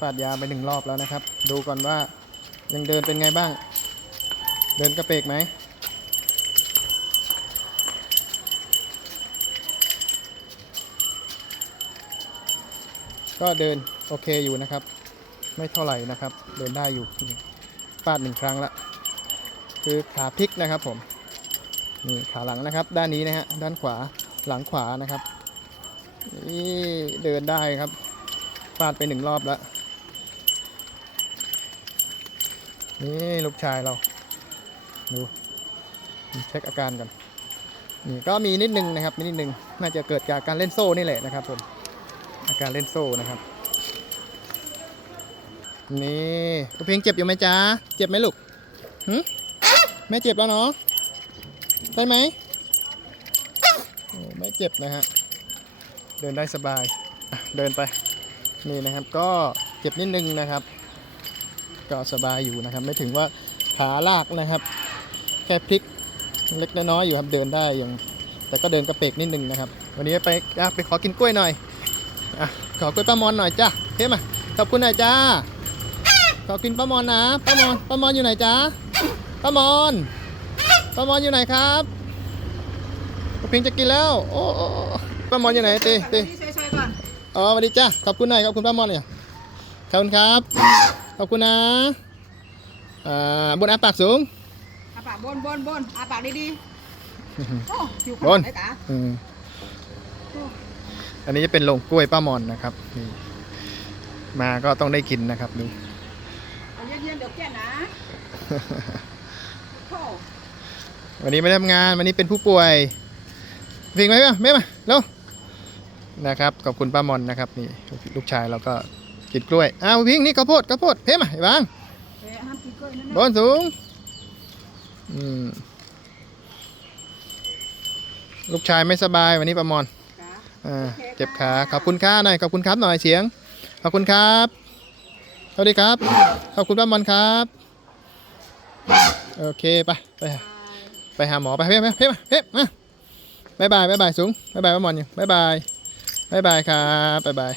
ฟาดยาไปหนึ่งรอบแล้วนะครับ ดูก่อนว่ายังเดินเป็นไงบ้าง เดินกระเพกไหมก็เดินโอเคอยู่นะครับ ไม่เท่าไหร่นะครับ เดินได้อยู่ฟาดหนึ่งครั้งละคือขาพลิกนะครับผมนี่ขาหลังนะครับ ด้านนี้นะฮะด้านขวาหลังขวานะครับนี่เดินได้ครับ ฟาดไปหนึ่งรอบแล้ว นี่ลูกชายเรา ดูเช็คอาการกันนี่ก็มีนิดนึงนะครับมีนิดนึงน่าจะเกิดจากการเล่นโซ่นี่แหละนะครับผมอาการเล่นโซ่นะครับ นี่ลูกเพลงเจ็บอยู่ไหมจ๊ะเจ็บไหมลูกหึไม่เจ็บแล้วเนาะใช่ไหมไม่เจ็บนะฮะเดินได้สบายเดินไป นี่นะครับก็เจ็บนิดนึงนะครับ ก็สบายอยู่นะครับ ไม่ถึงว่าขาลากนะครับ แค่พลิกเล็กน้อยอยู่ครับเดินได้อย่างแต่ก็เดินกระเพกนิดนึงนะครับ วันนี้ไปไปขอกินกล้วยหน่อยอขอกล้วยป้ามอนหน่อยจ้าเฮ้มาขอบคุณหน่อยจ้าขอกินป้ามอนนะป้ามอนป้ามอนอยู่ไหนจ้าป้ามอนป้ามอนอยู่ไหนครับพิงจะกินแล้ว โอ้โอ้โอ้ป้ามอนอยู่ไหนตีตีช่วยๆก่อน อ๋อสวัสดีจ้าขอบคุณหน่อยขอบคุณป้ามอนเนี่ยขอบคุณครับ ขอบคุณนะอ่าบนอาปากสูงอาปากบนบนบนอาปากดีๆโอ้อยู่บนไอ้ตาอืมอันนี้จะเป็นโรงกล้วยป้ามอนนะครับนี่มาก็ต้องได้กินนะครับดูเอาเย็นๆเดี๋ยวแก่นะโอ้วันนี้ไม่ได้ทำงานวันนี้เป็นผู้ป่วยพิงไหมป่ะไม่มาเร็ว นะครับขอบคุณป้ามอนนะครับนี่ลูกชายเราก็กินกล้วยอ้าวพิงนี่ข้าวโพดข้าวโพดเพ่มาไอ้บางเอ๊ะห้ามกินกล้วยนั่นบนสูงอืมลูกชายไม่สบายวันนี้ป้ามอนนะอ่าเจ็บขาขอบคุณค่าหน่อยขอบคุณครับหน่อยเสียงขอบคุณครับสวัสดีครับ ขอบคุณป้ามอนครับโอเคไปไปไปหาหมอไปเพ่มาเพ่มาเพ่มาบายบายบายบายสูงบายบายป้ามอนอยู่บายบาย บายบายครับบ๊ายบาย